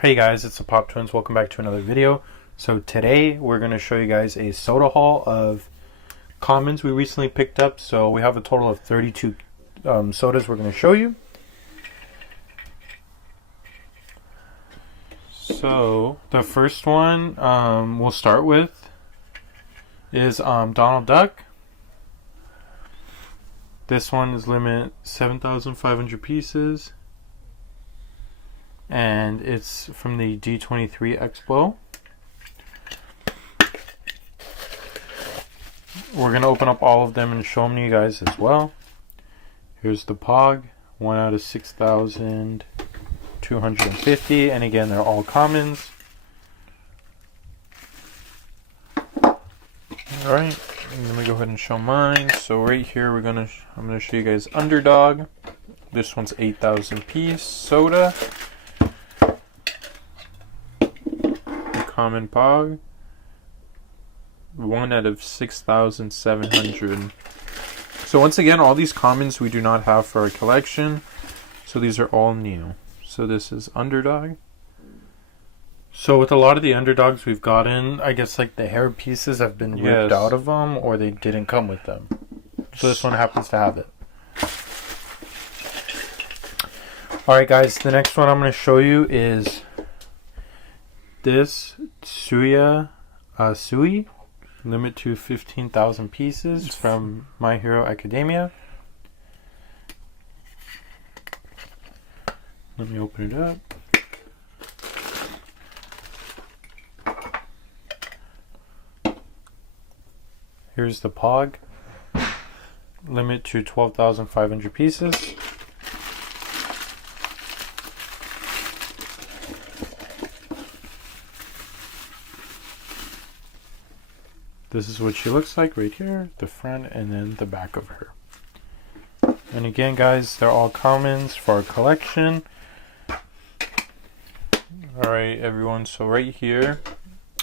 Hey guys, it's the Pop Twins. Welcome back to another video. So today we're going to show you guys a soda haul of commons we recently picked up. So we have a total of 32 sodas we're going to show you. So the first one we'll start with is Donald Duck. This one is limit 7,500 pieces. And it's from the D23 Expo. We're going to open up all of them and show them to you guys as well. Here's the Pog, 1 out of 6,250. And again, they're all commons. Alright, let me go ahead and show mine. So right here, I'm going to show you guys Underdog. This one's 8,000 piece soda. Common Pog, 1 out of 6,700. So once again, all these commons we do not have for our collection, so these are all new. So this is Underdog. So with a lot of the Underdogs we've gotten, I guess like the hair pieces have been ripped out of them, or they didn't come with them. So this one happens to have it. Alright guys, the next one I'm going to show you is this Sui, limit to 15,000 pieces from My Hero Academia. Let me open it up. Here's the Pog, limit to 12,500 pieces. This is what she looks like right here, the front and then the back of her. And again guys, they're all commons for our collection. Alright everyone, so right here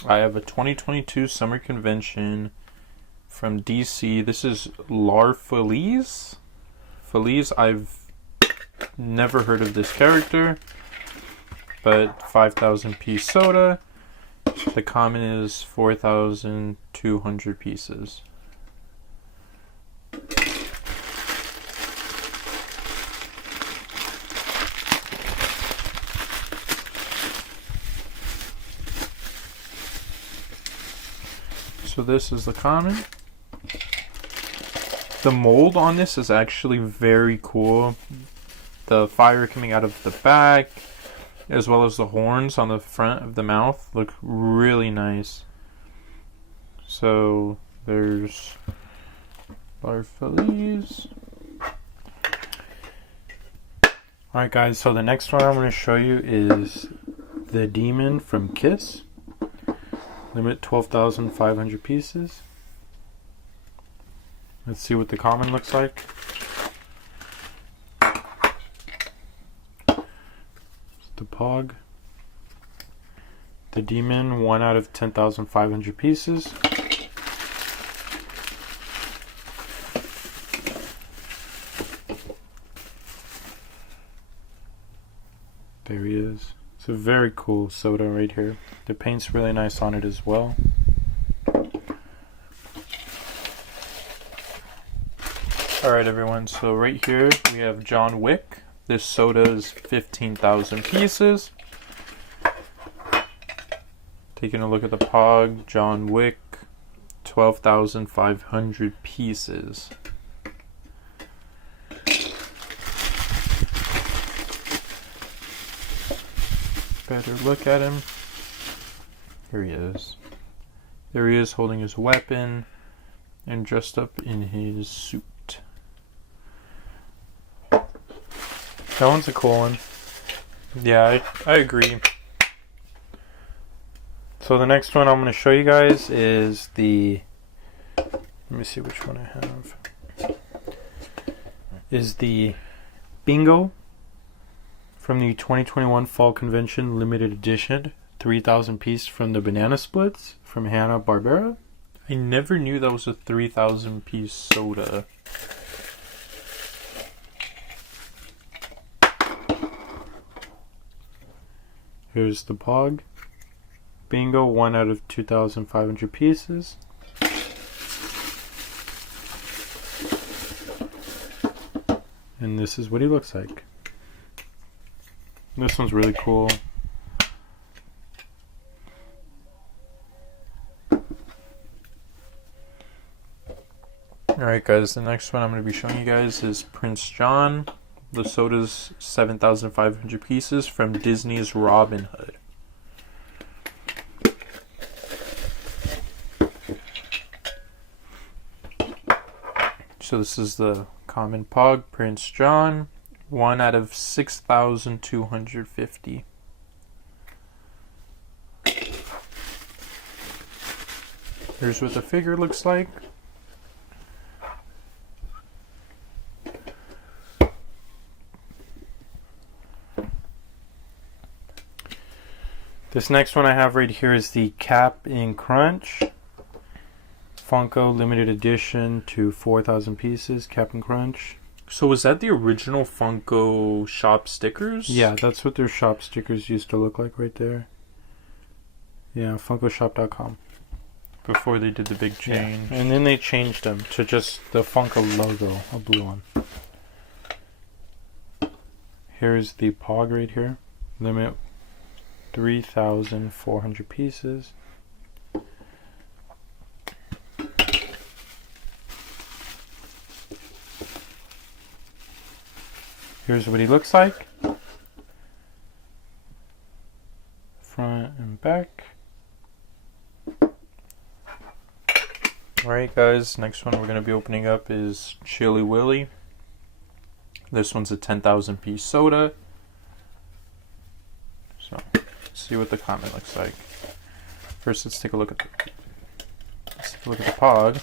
I have a 2022 summer convention from DC. This is Feliz. I've never heard of this character, but 5,000 piece soda. The common is 4,200 pieces. So this is the common. The mold on this is actually very cool. The fire coming out of the back, as well as the horns on the front of the mouth, look really nice. So there's Feliz. Alright guys, so the next one I'm going to show you is the Demon from Kiss. Limit 12,500 pieces. Let's see what the common looks like. The Pog, the Demon, 1 out of 10,500 pieces. There he is. It's a very cool soda right here. The paint's really nice on it as well. Alright everyone, so right here we have John Wick. This soda is 15,000 pieces. Taking a look at the Pog, John Wick, 12,500 pieces. Better look at him. Here he is. There he is holding his weapon and dressed up in his suit. That one's a cool one. Yeah, I agree. So the next one I'm going to show you guys is the... Let me see which one I have. Is the Bingo from the 2021 Fall Convention Limited Edition. 3,000 piece from the Banana Splits from Hanna-Barbera. I never knew that was a 3,000 piece soda. Here's the Pog. Bingo, 1 out of 2,500 pieces. And this is what he looks like. This one's really cool. Alright guys, the next one I'm going to be showing you guys is Prince John. The Soda's 7,500 pieces from Disney's Robin Hood. So this is the common Pog, Prince John. 1 out of 6,250. Here's what the figure looks like. This next one I have right here is the Cap in Crunch. Funko limited edition to 4,000 pieces, Cap and Crunch. So was that the original Funko shop stickers? Yeah, that's what their shop stickers used to look like right there. Yeah, funkoshop.com. Before they did the big change. Yeah. And then they changed them to just the Funko logo, a blue one. Here's the Pog right here. Limit 3,400 pieces. Here's what he looks like. Front and back. Alright guys, next one we're going to be opening up is Chili Willy. This one's a 10,000 piece soda. So, let's see what the comment looks like. First, let's take a look at the Pog.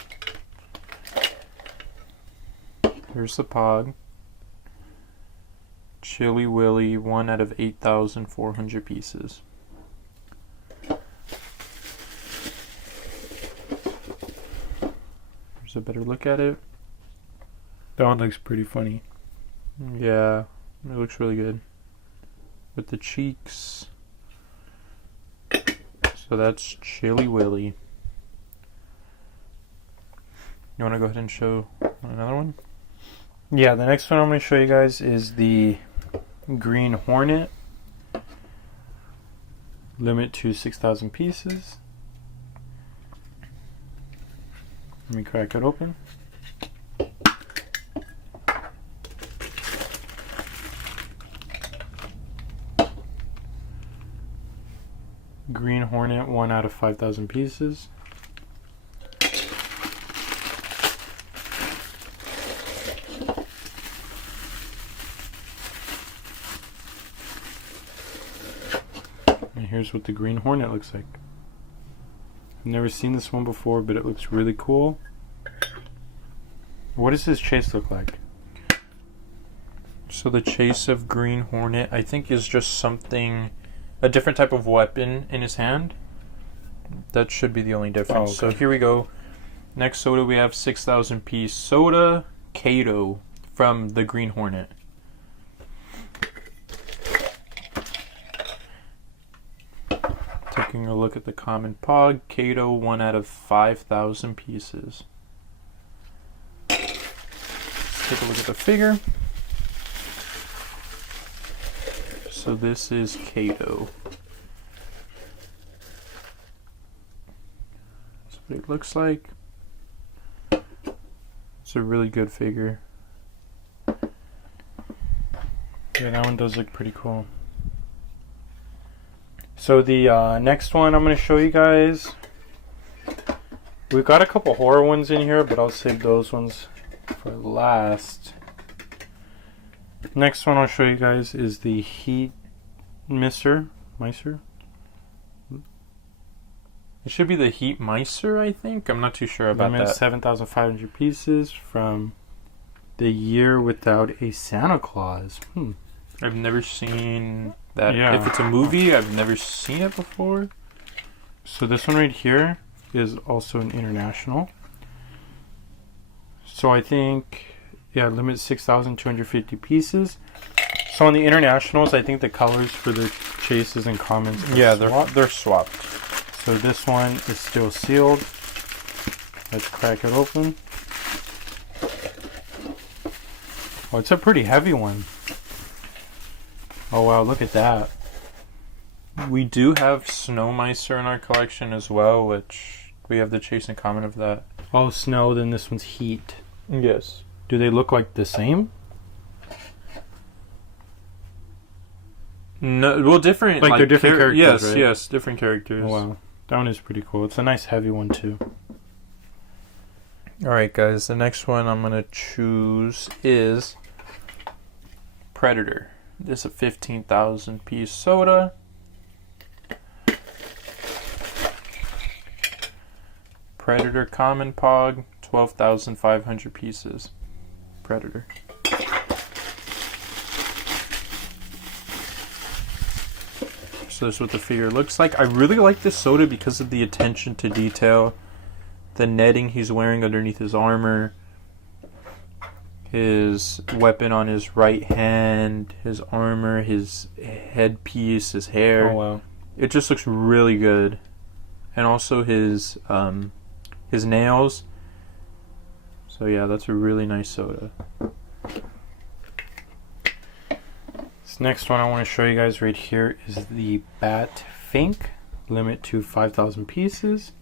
Here's the Pog. Chili Willy, 1 out of 8,400 pieces. Here's a better look at it. That one looks pretty funny. Yeah, it looks really good. With the cheeks. So that's Chili Willy. You want to go ahead and show another one? Yeah, the next one I'm going to show you guys is the Green Hornet. Limit to 6,000 pieces. Let me crack it open. Green Hornet, 1 out of 5,000 pieces. And here's what the Green Hornet looks like. I've never seen this one before, but it looks really cool. What does his chase look like? So the chase of Green Hornet, I think, is just something, a different type of weapon in his hand. That should be the only difference. Oh, okay. So here we go. Next soda, we have 6,000 piece soda, Kato from the Green Hornet. Taking a look at the common Pog, Kato, 1 out of 5,000 pieces. Let's take a look at the figure. So this is Kato. That's what it looks like. It's a really good figure. Yeah, that one does look pretty cool. So the next one I'm going to show you guys, we've got a couple horror ones in here, but I'll save those ones for last. Next one I'll show you guys is the Heat Miser. It should be the Heat Miser, I think. I'm not too sure about that. 7,500 pieces from the Year Without a Santa Claus. I've never seen that. Yeah. If it's a movie, I've never seen it before. So this one right here is also an international. So I think, yeah, limit 6,250 pieces. So on the internationals, I think the colors for the chases and commons they're swapped. So this one is still sealed. Let's crack it open. Oh, it's a pretty heavy one. Oh wow, look at that. We do have Snow Micer in our collection as well, which we have the chase and common of that. Oh, snow, then this one's heat. Yes. Do they look like the same? No, well, different. Like they're different characters, yes, right? Yes, different characters. Oh, wow. That one is pretty cool. It's a nice heavy one, too. Alright, guys. The next one I'm going to choose is Predator. This is a 15,000 piece soda. Predator Common Pog, 12,500 pieces. Predator. So this is what the figure looks like. I really like this soda because of the attention to detail. The netting he's wearing underneath his armor. His weapon on his right hand. His armor. His headpiece. His hair. Oh, wow. It just looks really good. And also his nails. So yeah, that's a really nice soda. This next one I want to show you guys right here is the Bat Fink. Limit to 5,000 pieces.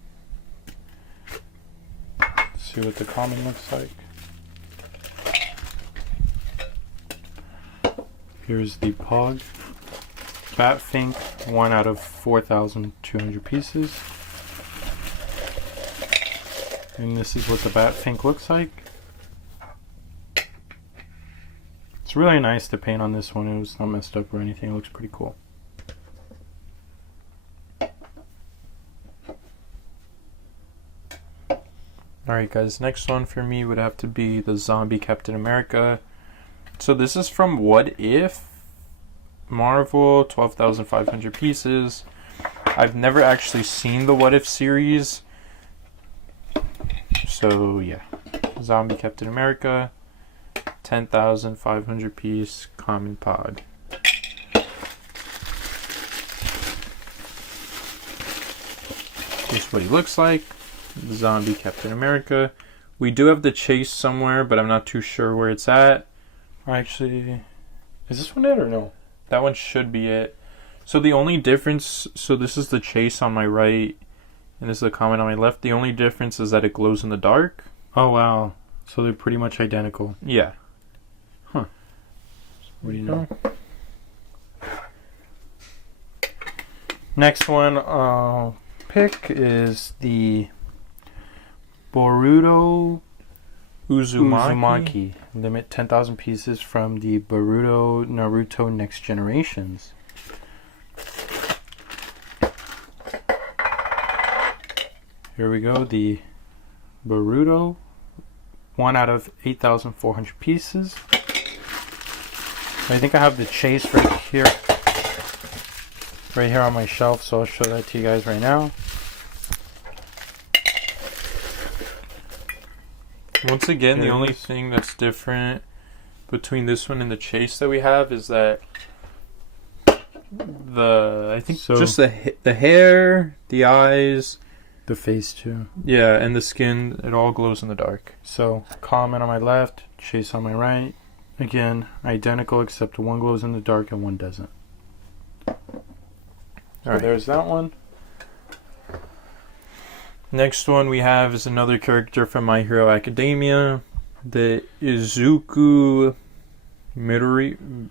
Let's see what the common looks like. Here's the Pog. Bat Fink, 1 out of 4,200 pieces. And this is what the Bat Fink looks like. It's really nice to paint on this one. It was not messed up or anything. It looks pretty cool. Alright guys, next one for me would have to be the Zombie Captain America. So this is from What If? Marvel, 12,500 pieces. I've never actually seen the What If series. So yeah, Zombie Captain America, 10,500 piece common pod. This is what he looks like, the Zombie Captain America. We do have the chase somewhere, but I'm not too sure where it's at. Actually, is this one it or no? That one should be it. So the only difference, so this is the chase on my right, and this is the common on my left. The only difference is that it glows in the dark. Oh wow, so they're pretty much identical. Yeah. Huh. What do you know? Next one I'll pick is the Boruto Uzumaki. Limit 10,000 pieces from the Boruto Naruto Next Generations. Here we go, the Boruto, 1 out of 8,400 pieces. I think I have the chase right here on my shelf, so I'll show that to you guys right now. Once again, the only thing that's different between this one and the chase that we have is that just the hair, the eyes, the face too. Yeah, and the skin, it all glows in the dark. So, common on my left, chase on my right. Again, identical except one glows in the dark and one doesn't. So there's that one. Next one we have is another character from My Hero Academia, the Izuku Midoriya?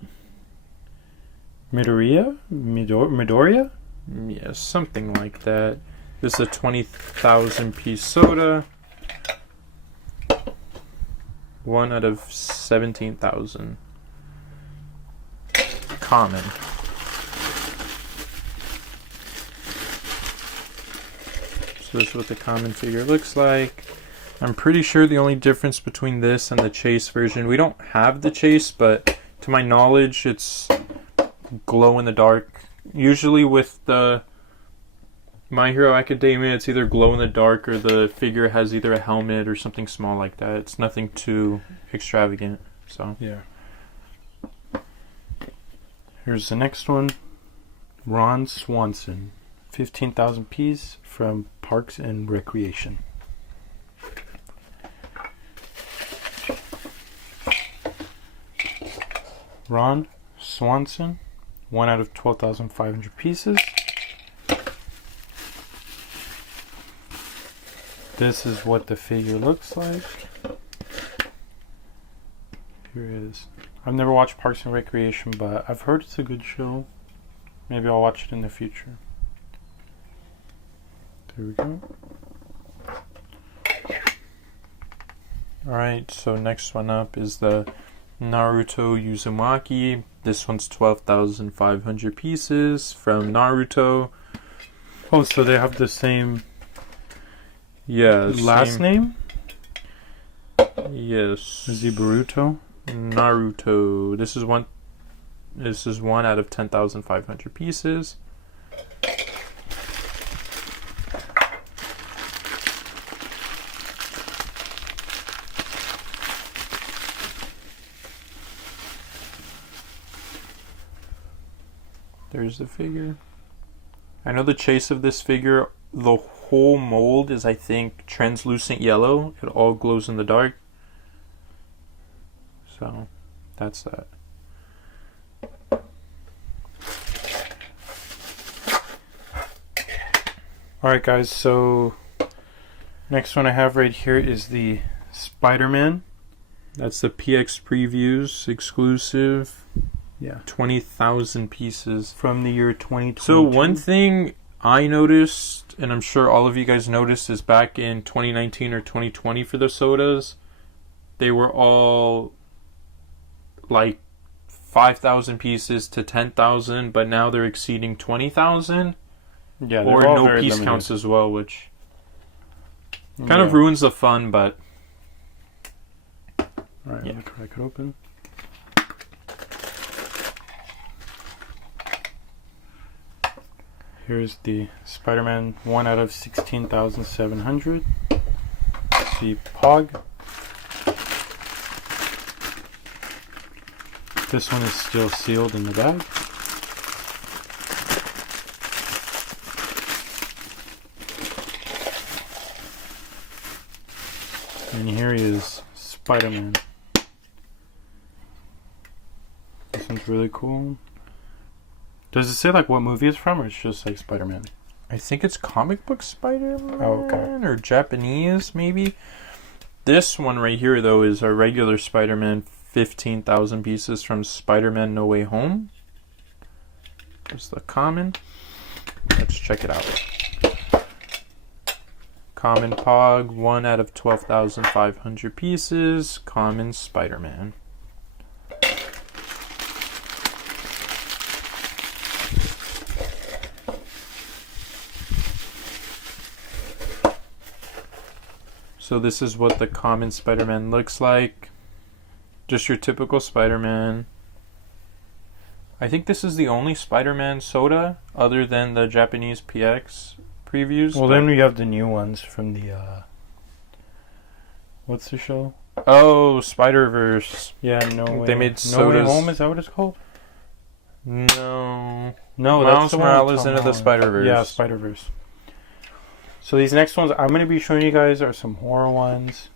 Yeah, something like that. This is a 20,000 piece soda. 1 out of 17,000. Common. So this is what the common figure looks like. I'm pretty sure the only difference between this and the chase version, we don't have the chase, but to my knowledge, it's glow in the dark. Usually with the My Hero Academia, it's either glow in the dark or the figure has either a helmet or something small like that. It's nothing too extravagant. So yeah. Here's the next one. Ron Swanson, 15,000 piece from Parks and Recreation. Ron Swanson, 1 out of 12,500 pieces. This is what the figure looks like. Here it is. I've never watched Parks and Recreation, but I've heard it's a good show. Maybe I'll watch it in the future. There we go. Alright, so next one up is the Naruto Uzumaki. This one's 12,500 pieces from Naruto. Oh, so they have the same last name? Yes. Is he Boruto? Naruto. This is one out of 10,500 pieces. There's the figure. I know the chase of this figure, the whole mold is, I think, translucent yellow. It all glows in the dark. So, that's that. Alright guys, so next one I have right here is the Spider-Man. That's the PX Previews exclusive. Yeah. 20,000 pieces. From the year 2020. So one thing I noticed, and I'm sure all of you guys noticed, is back in 2019 or 2020 for the sodas, they were all like 5,000 pieces to 10,000, but now they're exceeding 20,000. Yeah, or all no very piece limited. counts as well, which kind of ruins the fun, but Alright, let me crack it open. Here's the Spider-Man 1 out of 16,700. The Pog. This one is still sealed in the bag. And here he is, Spider-Man. This one's really cool. Does it say like what movie it's from, or it's just like Spider-Man? I think it's comic book Spider-Man. Oh, okay. Or Japanese, maybe. This one right here, though, is a regular Spider-Man, 15,000 pieces from Spider-Man No Way Home. There's the common. Let's check it out. Common Pog, 1 out of 12,500 pieces. Common Spider-Man. So this is what the common Spider-Man looks like. Just your typical Spider-Man. I think this is the only Spider-Man soda other than the Japanese PX previews. Well, then we have the new ones from the what's the show? Oh, Spider-Verse. Yeah, No Way. They made No sodas. Way Home, is that what it's called? No. No, Miles that's the one with Morales Tom into the Holland. Spider-Verse. Yeah, Spider-Verse. So these next ones I'm going to be showing you guys are some horror ones.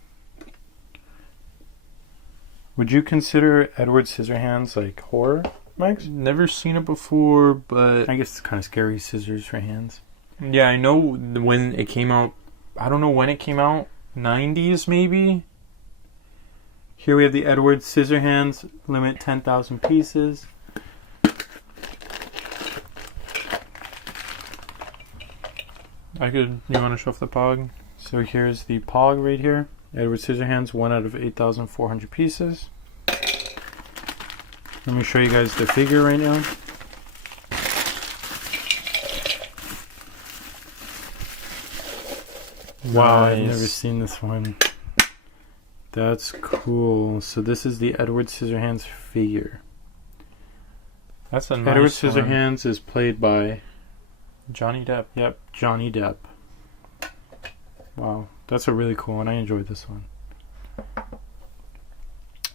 Would you consider Edward Scissorhands like horror, Max? Never seen it before, but I guess it's kind of scary, scissors for hands. yeah, I know when it came out. I don't know when it came out. 90s maybe? Here we have the Edward Scissorhands, limit 10,000 pieces. You want to show off the Pog? So here's the Pog right here. Edward Scissorhands, 1 out of 8,400 pieces. Let me show you guys the figure right now. Wow, I've Nice. never seen this one. That's cool. So this is the Edward Scissorhands figure. That's a nice Edward one. Scissorhands is played by, Johnny Depp. yep, Johnny Depp. Wow, that's a really cool one. I enjoyed this one.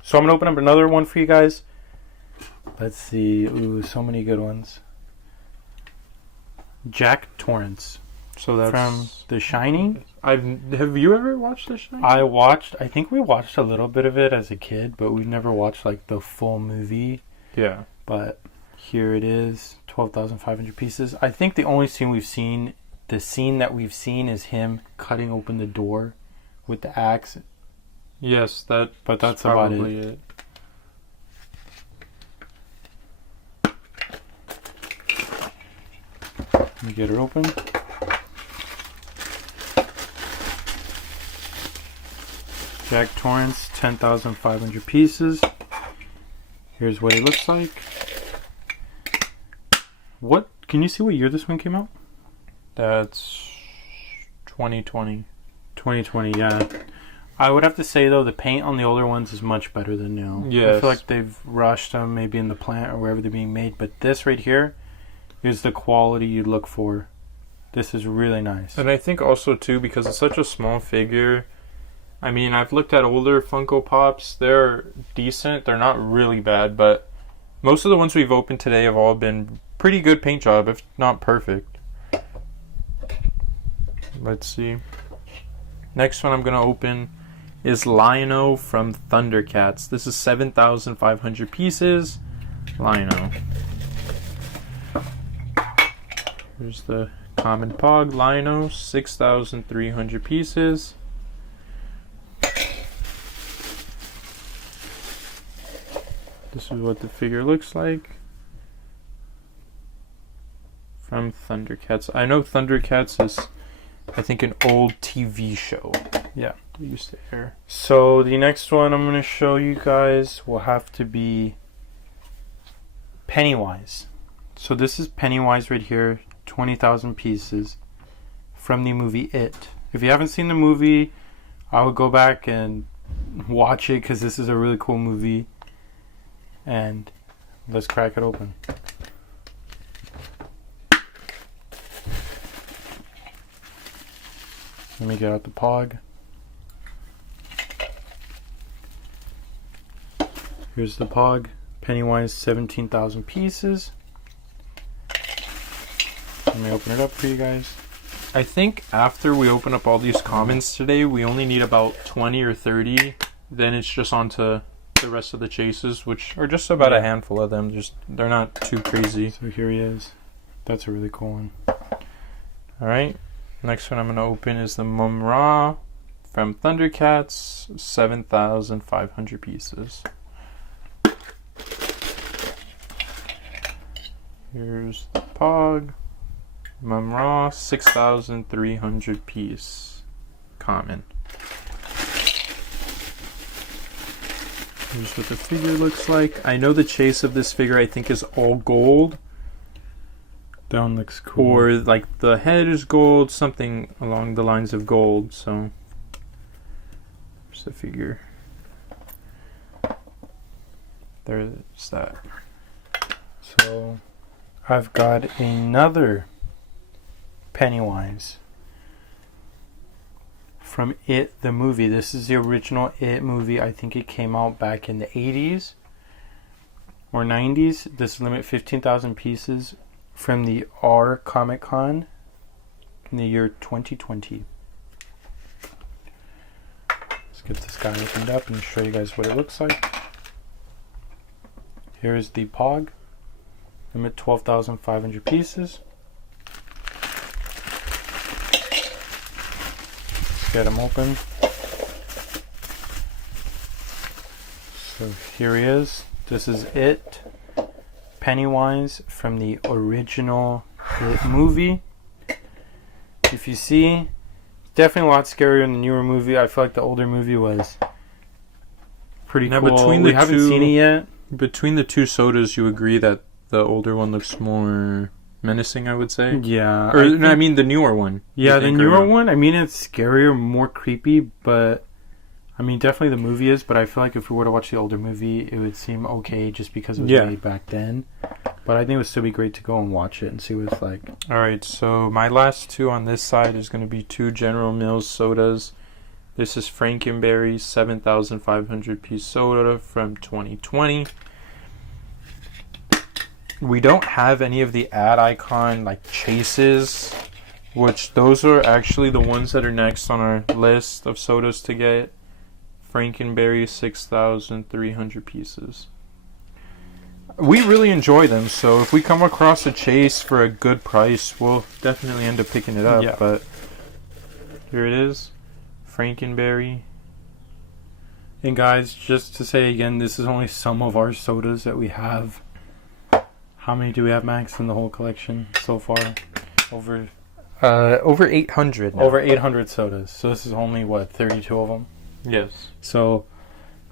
So I'm going to open up another one for you guys. Let's see. Ooh, so many good ones. Jack Torrance. So that's from The Shining. Have you ever watched The Shining? I think we watched a little bit of it as a kid, but we never watched like the full movie. Yeah. But here it is, 12,500 pieces. I think the only scene that we've seen is him cutting open the door with the axe. Yes, but that's about probably it. Let me get her open. Jack Torrance, 10,500 pieces. Here's what he looks like. What? Can you see what year this one came out? That's 2020. 2020, yeah. I would have to say, though, the paint on the older ones is much better than new. Yes. I feel like they've rushed them maybe in the plant or wherever they're being made. But this right here is the quality you'd look for. This is really nice. And I think also, too, because it's such a small figure, I mean, I've looked at older Funko Pops. They're decent. They're not really bad, but most of the ones we've opened today have all been pretty good paint job, if not perfect. Let's see. Next one I'm going to open is Lion-O from Thundercats. This is 7,500 pieces. Lion-O. Here's the common Pog. Lion-O, 6,300 pieces. This is what the figure looks like. From Thundercats. I know Thundercats is, I think, an old TV show. Yeah. They used to air. So the next one I'm going to show you guys will have to be Pennywise. So this is Pennywise right here. 20,000 pieces. From the movie It. If you haven't seen the movie, I would go back and watch it because this is a really cool movie. And let's crack it open. Let me get out the Pog. Here's the Pog. Pennywise, 17,000 pieces. Let me open it up for you guys. I think after we open up all these commons today, we only need about 20 or 30. Then it's just on to the rest of the chases, which are just about a handful of them. They're not too crazy. So here he is. That's a really cool one. Alright. Next one I'm going to open is the Mum-Ra from Thundercats. 7,500 pieces. Here's the Pog. Mum-Ra, 6,300 piece. Common. Here's what the figure looks like. I know the chase of this figure I think is all gold. That one looks cool. Or like the head is gold, something along the lines of gold. So there's the figure. There's that. So I've got another Pennywise from It, the movie. This is the original It movie. I think it came out back in the 80s or 90s. This limit 15,000 pieces from the R Comic Con in the year 2020. Let's get this guy opened up and show you guys what it looks like. Here's the Pog. Limit 12,500 pieces. Get him open. So here he is. This is It. Pennywise from the original It movie. If you see, definitely a lot scarier in the newer movie. I feel like the older movie was pretty Now, cool. between We the haven't two- seen it yet. Between the two sodas, you agree that the older one looks more menacing, I would say? Yeah. Or, no, I mean the newer one. Yeah, You the think, or newer no? one, I mean, it's scarier, more creepy, but I mean, definitely the movie is, but I feel like if we were to watch the older movie, it would seem okay just because it was made back then. But I think it would still be great to go and watch it and see what it's like. Alright, so my last two on this side is going to be two General Mills sodas. This is Frankenberry's 7,500 piece soda from 2020. We don't have any of the ad icon like chases, which those are actually the ones that are next on our list of sodas to get. Frankenberry, 6,300 pieces. We really enjoy them, so if we come across a chase for a good price, we'll definitely end up picking it up. Yeah. But here it is, Frankenberry. And guys, just to say again, this is only some of our sodas that we have. How many do we have, Max, in the whole collection so far? Over 800 now. Over 800 sodas. So this is only, what, 32 of them? Yes. So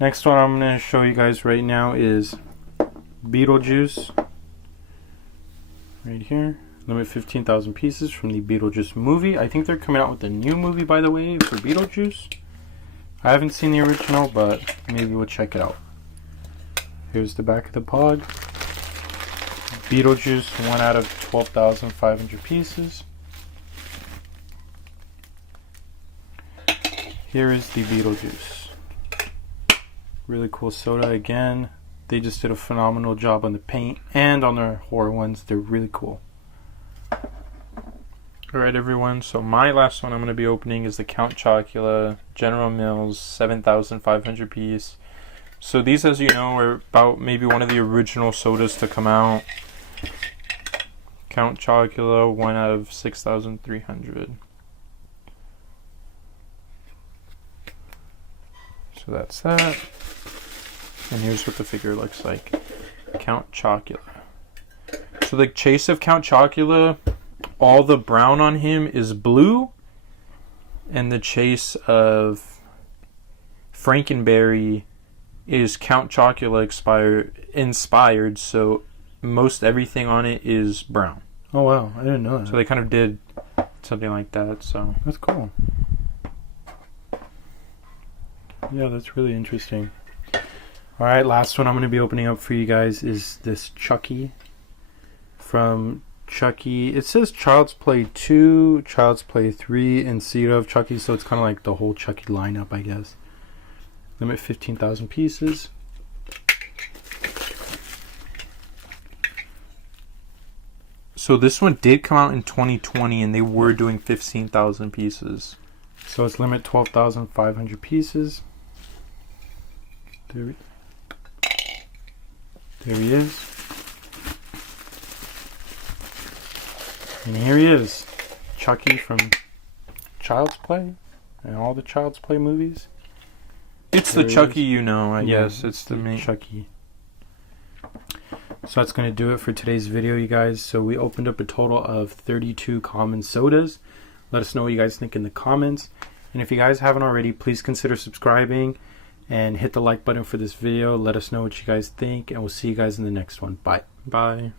next one I'm going to show you guys right now is Beetlejuice. Right here. Limit 15,000 pieces from the Beetlejuice movie. I think they're coming out with a new movie, by the way, for Beetlejuice. I haven't seen the original, but maybe we'll check it out. Here's the back of the pod. Beetlejuice, 1 out of 12,500 pieces. Here is the Beetlejuice. Really cool soda again. They just did a phenomenal job on the paint and on their horror ones. They're really cool. Alright everyone, so my last one I'm going to be opening is the Count Chocula General Mills 7,500 piece. So these, as you know, are about maybe one of the original sodas to come out. Count Chocula, 1 out of 6,300. So that's that. And here's what the figure looks like. Count Chocula. So the chase of Count Chocula, all the brown on him is blue, and the chase of Frankenberry is Count Chocula inspired, so most everything on it is brown. Oh wow, I didn't know that. So they kind of did something like that, so that's cool. Yeah, that's really interesting. Alright, last one I'm going to be opening up for you guys is this Chucky from Chucky. It says Child's Play 2, Child's Play 3, and Seed of Chucky, so it's kind of like the whole Chucky lineup, I guess. Limit 15,000 pieces. So this one did come out in 2020, and they were doing 15,000 pieces. So it's limit 12,500 pieces. There he is. And here he is. Chucky from Child's Play and all the Child's Play movies. It's the Chucky you know, I guess. It's the main Chucky. So that's going to do it for today's video, you guys. So we opened up a total of 32 common sodas. Let us know what you guys think in the comments. And if you guys haven't already, please consider subscribing and hit the like button for this video. Let us know what you guys think, and we'll see you guys in the next one. Bye. Bye.